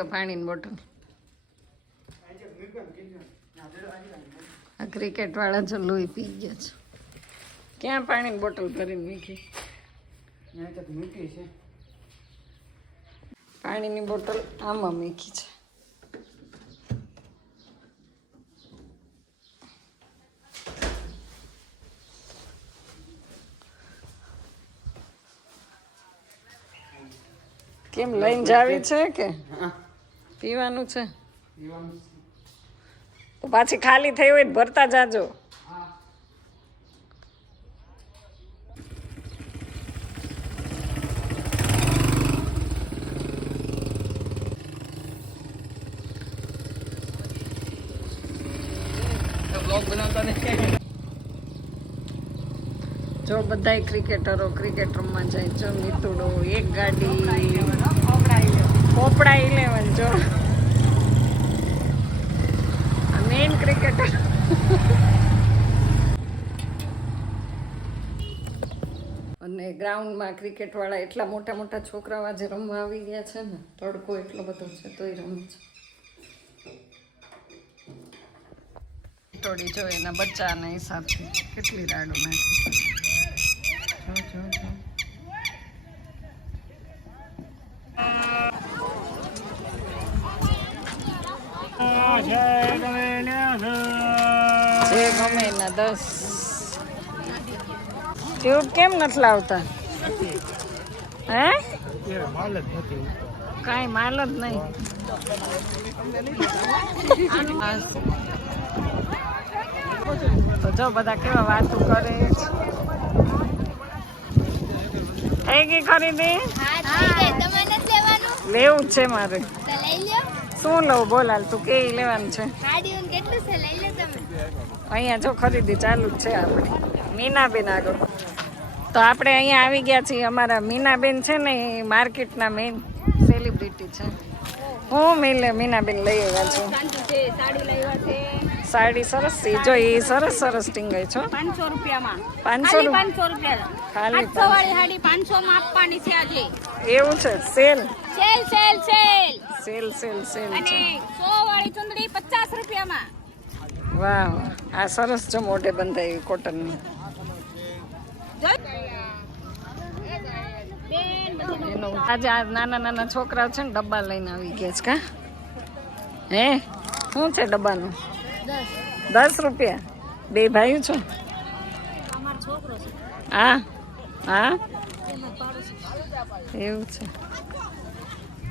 પાણીની બોટલ. આ ક્રિકેટ વાળા જો લોહી પી ગયા છે. ક્યાં પાણીની બોટલ ભરીને છે પાણીની બોટલ આમાં મૂકી છે. કેમ લઈને જાવી છે કે? પીવાનું છે. પાછી ખાલી થઈ હોય ભરતા જાજો. જો બધાય ક્રિકેટરો ક્રિકેટ રમવા જાય. જો મિતુડો એક ગાડી. પોપડા ઇલેવન જો. મેઇન ક્રિકેટર અને ગ્રાઉન્ડમાં ક્રિકેટવાળા એટલા મોટા મોટા છોકરાઓ આજે રમવા આવી ગયા છે ને, તડકો એટલો બધો છે તોય રમે છે. તોડી જો એના બચ્ચાના હિસાબથી કેટલી રાડો નાખી જો જો જો જે દસ. ટ્યુબ કેમ નથી લાવતા? હે? કાંઈ માલ જ નહીં. તો જો બધા કેવા વાતો કરે. થઈ ગઈ ખરીદી? લેવું છે મારે. શું લઉં બોલાલ તું કે લેવાનું છે? અહીંયા જો ખરીદી ચાલુ જ છે આપણે. મીનાબેન આગળ. તો આપણે અહીંયા આવી ગયા છીએ. અમારા મીનાબેન છે ને એ માર્કેટના મેઇન સેલિબ્રિટી છે. હું મિલે મીનાબેન લઈ આવ્યા છું. સાડી સરસ છે. જો એ સરસ સરસ ટીંગાઈ છો પાંચસો રૂપિયામાં. પાંચસો પાંચસો રૂપિયા ખાલી પાંચસો વાળી સાડી પાંચસો માં આપવાની છે આજે. એવું છે. Sale. Sale sale sale. Sale sale sale અને છે. વાળી ચુંદડી પચાસ રૂપિયામાં. વાહ વાહ. આ સરસ છે મોઢે બંધાઈ કોટનની. આજે આ નાના નાના છોકરાઓ છે ને ડબ્બા લઈને આવી ગયા છે કા? હે? શું છે ડબ્બાનું? દસ રૂપિયા. બે ભાઈ છો? છોકરો હા? હા? એવું છે.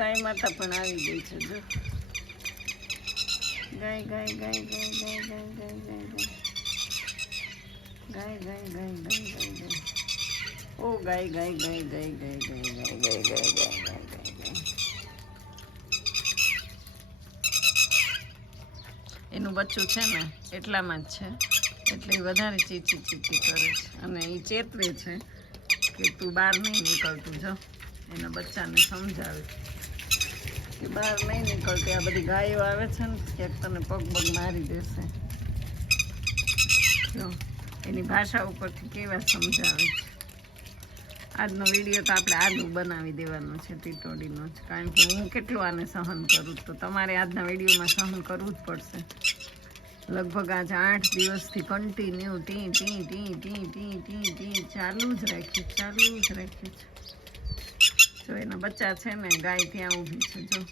ગાય માતા પણ આવી ગઈ છે જો ગાય ગાય ગાય ગાય ગાય ગાય ગાય ગાય ગાય ગાય ગાય ગાય ગાય ગાય ઓ ગાય ગાય ગાય ગાય ગાય ગાય ગાય ગાય ગાય ગાય ગાય ગાય ગાય એનું બચ્ચું છે ને એટલામાં જ છે એટલે વધારે ચીચી ચીચી કરે છે અને એ ચેતવે છે કે તું બહાર નહીં નીકળતું જો એના બચ્ચાને સમજાવે કે બહાર નહીં નીકળતી. આ બધી ગાયો આવે છે ને, ક્યાંક તને પગ પગ મારી દેશે. જો, એની ભાષા ઉપરથી કેવા સમજાવે છે. આજનો વીડિયો તો આપણે આજનું બનાવી દેવાનો છે, ટીટોડીનો જ. કારણ કે હું કેટલું આને સહન કરું તો તમારે આજના વિડીયોમાં સહન કરવું જ પડશે. લગભગ આજે આઠ દિવસથી કન્ટિન્યુ ટી ટી ટી ટી ટી ટી ટી, ચાલુ જ રાખ્યું, ચાલુ જ રાખ્યું છે. જો એના બચ્ચા છે ને, ગાય ત્યાં ઊભી છે, જો.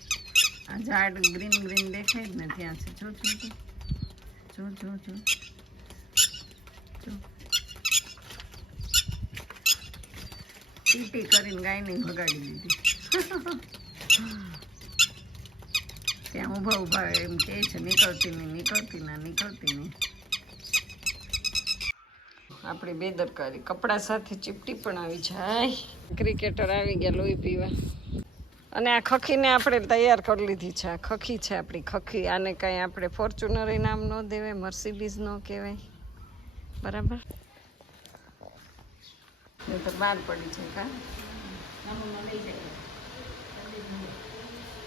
આ ઝાડ ગ્રીન ગ્રીન દેખાય જ ને ત્યાં છે. જો જો જો. જો જો જો. પીટી કરીને ગાયને ભગાડી દીધી. ત્યાં ઊભા ઊભા એમ કહે છે, નીકળતી નહીં નીકળતી ના, નીકળતી નહીં આપણી બેદરકારી. કપડા સાથે ચીપટી પણ આવી જાય. ક્રિકેટર આવી ગયા લોહી પીવા. અને આ ખખીને આપણે તૈયાર કરી લીધી છે. આ ખખી છે આપણી ખખી. આને કાંઈ આપણે ફોર્ચ્યુનર નામ ન દેવાય મર્સિડીઝ ન કહેવાય. બરાબર? તો બહાર પડી છે કા?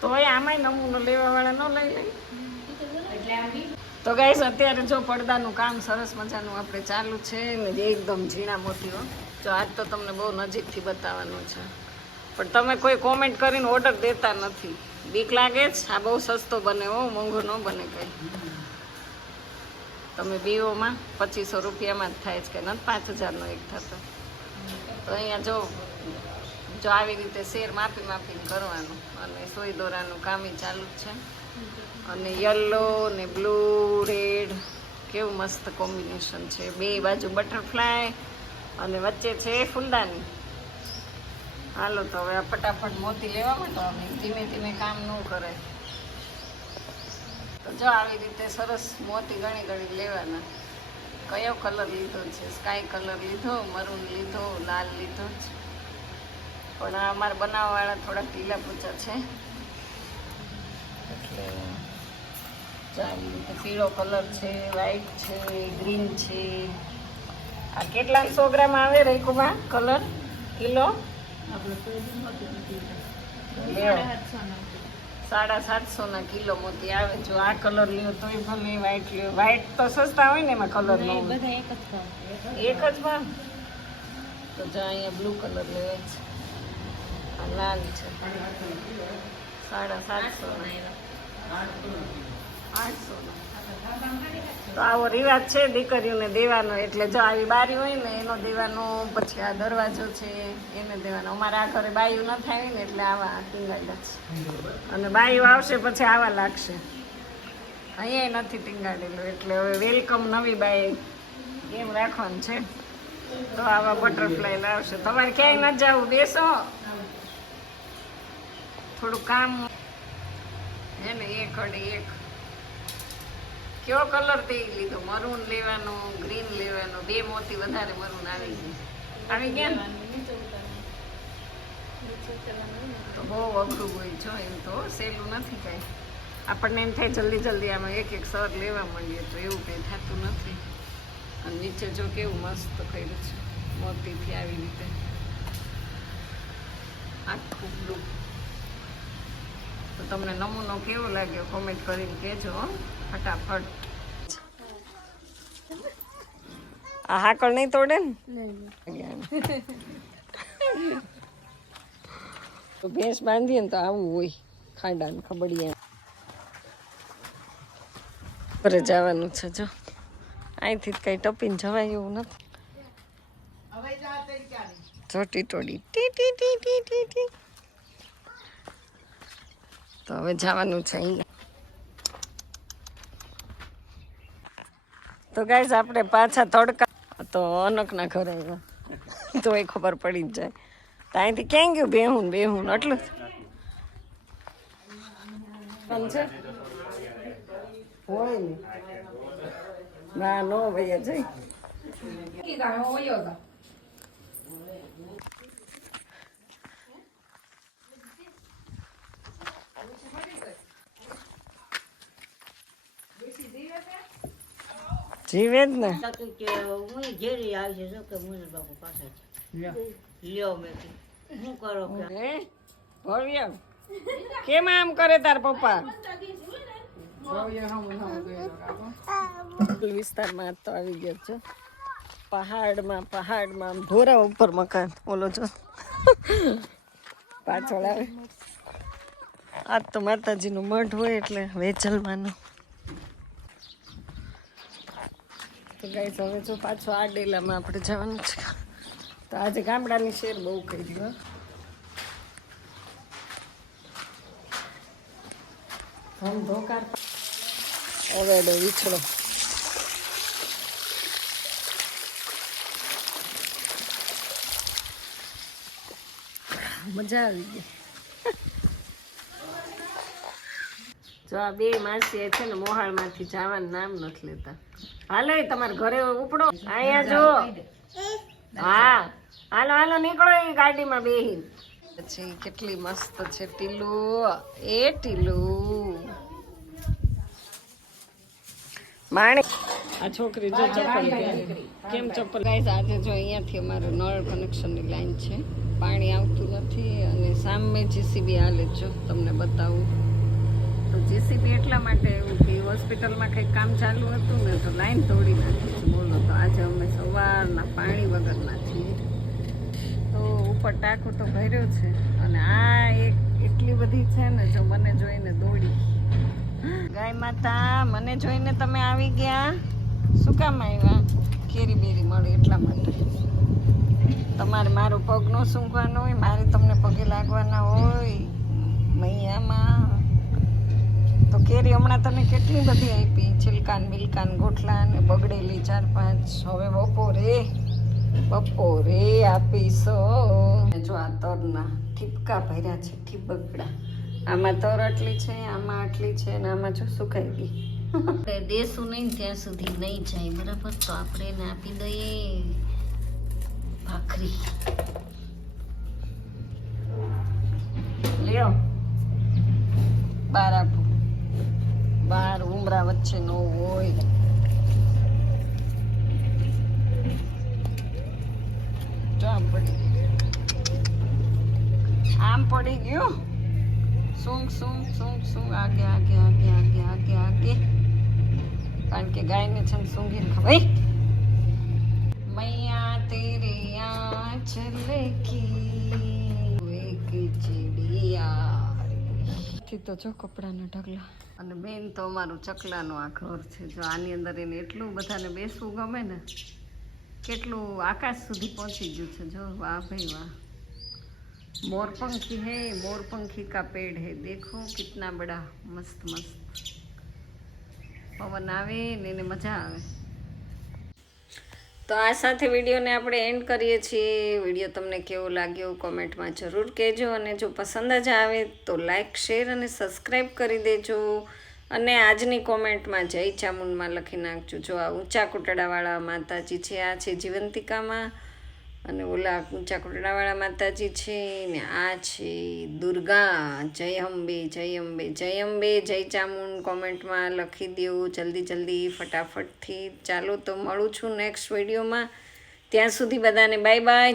તોય આમાંય નમૂનો લેવા વાળા ન લઈ લઈ તો ગાઈસ અત્યારે જો પડદાનું કામ સરસ મજાનું આપણે ચાલુ છે ને એકદમ ઝીણા મોતીઓ જો આજ તો તમને બહુ નજીકથી બતાવવાનું છે. પણ તમે કોઈ કોમેન્ટ કરીને ઓર્ડર દેતા નથી. બીક લાગે જ? આ બહુ સસ્તો બને હો, મોંઘો ન બને કંઈ. તમે બીઓમાં પચીસો રૂપિયામાં જ થાય છે કે નથી? પાંચ હજારનો એક થતો. તો અહીંયા જો જો આવી રીતે શેર માપી માપીને કરવાનું અને સોય દોરાનું કામ ચાલુ જ છે. અને યલો ને બ્લુ રેડ કેવું મસ્ત કોમ્બિનેશન છે. બે બાજુ બટરફ્લાય અને વચ્ચે છે ફૂલદાની. હાલો, તો હવે આ ફટાફટ મોતી લેવા માંડો અમે ધીમે ધીમે કામ ન કરે. તો જો આવી રીતે સરસ મોતી ગણી ગણી લેવાના. કયો કલર લીધો છે? સ્કાય કલર લીધો મરૂન લીધો, લાલ લીધો છે પણ આ અમારે બનાવવાવાળા થોડા ઢીલા પૂચા છે. એટલે પીળો કલર છે વ્હાઈટ છે ગ્રીન છે. આ કેટલા સો ગ્રામ આવે રેકોમાં કલર? કિલો? સાડા સાતસો ના કિલો મોતી આવે. જો આ કલર લ્યો તોય ભલે વ્હાઈટ લ્યો. વ્હાઈટ તો સસ્તા હોય ને એમાં કલર નો બધા એક જ ભાવ. તો જો અહીંયા બ્લુ કલર લેવે છે. લાલ છે. સાડા સાતસો. આઠસો તો આવો રિવાજ છે, દીકરીઓને દેવાનો. એટલે જો આવી બારી હોય ને, એનો દેવાનો, પછી આ દરવાજો છે, એને દેવાનો. અમારા આ ઘરે બાયું ન થાય ને, એટલે આવા ટીંગાડ્યા છે. અને બાયું આવશે, પછી આવા લાગશે. અહીંયા નથી ટીંગાડેલું, એટલે હવે વેલકમ નવી બાઈ. એમ રાખવાનું છે. તો આવા બટરફ્લાય લાવશે. તમારે ક્યાંય ન જવું બેસો. થોડું કામ. એને એક અડી એક. કયો કલર તે લીધો? મરૂન લેવાનો, ગ્રીન લેવાનો, બે મોતી વધારે મરૂન આવી ગયું આવી ગયા? તો બહુ અઘરું હોય, જો એમ તો સહેલું નથી કાંઈ. આપણને એમ થાય જલ્દી જલ્દી આમાં એક એક સર લેવા માંડીએ તો એવું કંઈ થતું નથી. અને નીચે જો કેવું મસ્ત કર્યું છે, મોતીથી આવી રીતે. આખું બ્લુ તો તમને નમૂનો કેવો લાગ્યો? કોમેન્ટ કરીને કહેજો ફટાફટ આ હાકળ નહીં તોડે ને? તો ભેંસ બાંધીએ ને તો આવું હોય ખાડા ને ખબડીએ. ઘરે જવાનું છે, જો. અહીંથી કઈ ટપીને જવાય એવું નથી. ચોટી ટોડી ટી ટી ટી ટી ટી ટી. તો હવે જવાનું છે અહીંયા. તો ગાઈઝ આપણે પાછા તડકા તો અનકના ઘરે તો એ ખબર પડી જ જાય. તો અહીંથી ક્યાં ગયું? બેહું બેહું એટલું છે? હોય ને. ના, નો ભાઈ જઈ જીવે જ ને કે હું ઘેરી આવશે શું કે મુનિ બાપુ પાસે લ્યો. મેં શું કરો કે? હે ભવ્ય. કેમ આમ કરે તાર પપ્પા? વિસ્તારમાં આજ તો આવી ગયો છો. પહાડમાં પહાડમાં આમ ધોરા ઉપર મકાન. બોલો છો. પાછળ આવે. આજ તો માતાજીનું મઢ હોય એટલે વેચલવાનું. તો ગાઈસ હવે જો પાછો આ ડેલામાં આપણે જવાનું છે. તો આજે ગામડાની શેર બહુ કરી હો. ધંધો કાર ઓવેડો વિછડો. મજા આવી ગઈ. જો આ બે માસી છે ને મોહાળમાંથી જવાનું નામ નથી લેતા. હાલો તમારે ઘરે ઉપડો. અહીંયા જો. હા. હાલો હાલો નીકળો એ ગાડીમાં બેહી પછી કેટલી મસ્ત છે ટીલું. એ ટીલું. માણી આ છોકરી જો ચપ્પલ કેમ ચપ્પલ? ગાઈસ આજે જો અહીંયાથી અમારું નળ કનેક્શનની લાઈન છે. પાણી આવતું નથી અને સામે જીસીબી હાલે. જો તમને બતાવું. તો જીસીબી એટલા માટે હોસ્પિટલમાં કંઈક કામ ચાલુ હતું ને તો લાઈન તોડી નાખી. છે બોલો, તો આજે અમે સવારના પાણી વગરના છીએ. તો ઉપર ટાંકો તો ભર્યો છે અને આ એક એટલી બધી છે ને જો મને જોઈને દોડી. ગાય માતા, મને જોઈને તમે આવી ગયા? શું કામ આવ્યા? કેરી બેરી મળે એટલા માટે. તમારે મારો પગ નો સૂંઘવાનો હોય, મારે તમને પગે લાગવાના હોય. મૈયામાં. તો કેરી હમણાં તને કેટલી બધી આપી? છિલકાન બિલકાન ગોઠલાન બગડેલી ચાર પાંચ. હવે બપોરે બપોરે આપીશો. જો આ તરના ઠીપકા ભર્યા છે ઠીબકડા આમાં તર આટલી છે આમાં આટલી છે અને આમાં જો સુકાઈ ગઈ. આપણે દેશું નહીં ત્યાં સુધી નહીં જાય બરાબર? તો આપણે એને આપી દઈએ ભાખરી. લ્યો. બાર આપું. બાર ઉમરા વચ્ચે નો હોય. આમ પડી ગયું. સૂંઘ સૂંઘ સૂંઘ સૂંઘ, આગે આગે આગે આગે આગે આગે. કારણ કે ગાયને છે સૂંઘી ખવાય મૈયા તેરે આંચ લખી. એક ચીડિયા. તો જો કપડાના ઢગલા. અને મેઇન તો અમારું ચકલાનું આ ઘર છે. જો આની અંદર એને એટલું બધાને બેસવું ગમે ને, કેટલું આકાશ સુધી પહોંચી ગયું છે. જો વાહ ભાઈ વાહ. મોરપંખી હે, મોરપંખી કા પેડ હે. દેખો કિતના બડા, મસ્ત મસ્ત. પવન આવે ને એને મજા આવે. તો આ સાથે વિડીયોને આપણે એન્ડ કરીએ છીએ. વીડિયો તમને કેવો લાગ્યો કોમેન્ટમાં જરૂર કહેજો અને જો પસંદ જ આવે તો લાઇક શેર અને સબસ્ક્રાઈબ કરી દેજો. અને આજની કોમેન્ટમાં જય ચામુંડમાં લખી નાખજો. જો આ ઊંચા કુટડાવાળા માતાજી છે, આ છે જીવંતિકામાં. અને ઓલા ઊંચા કોટડાવાળા માતાજી છે ને આ છે દુર્ગા. જય અંબે જય અંબે જય અંબે, જય ચામુંડ કોમેન્ટમાં લખી દો જલ્દી જલ્દી, ફટાફટથી. ચાલો તો મળું છું નેક્સ્ટ વિડીયોમાં. ત્યાં સુધી બધાને બાય બાય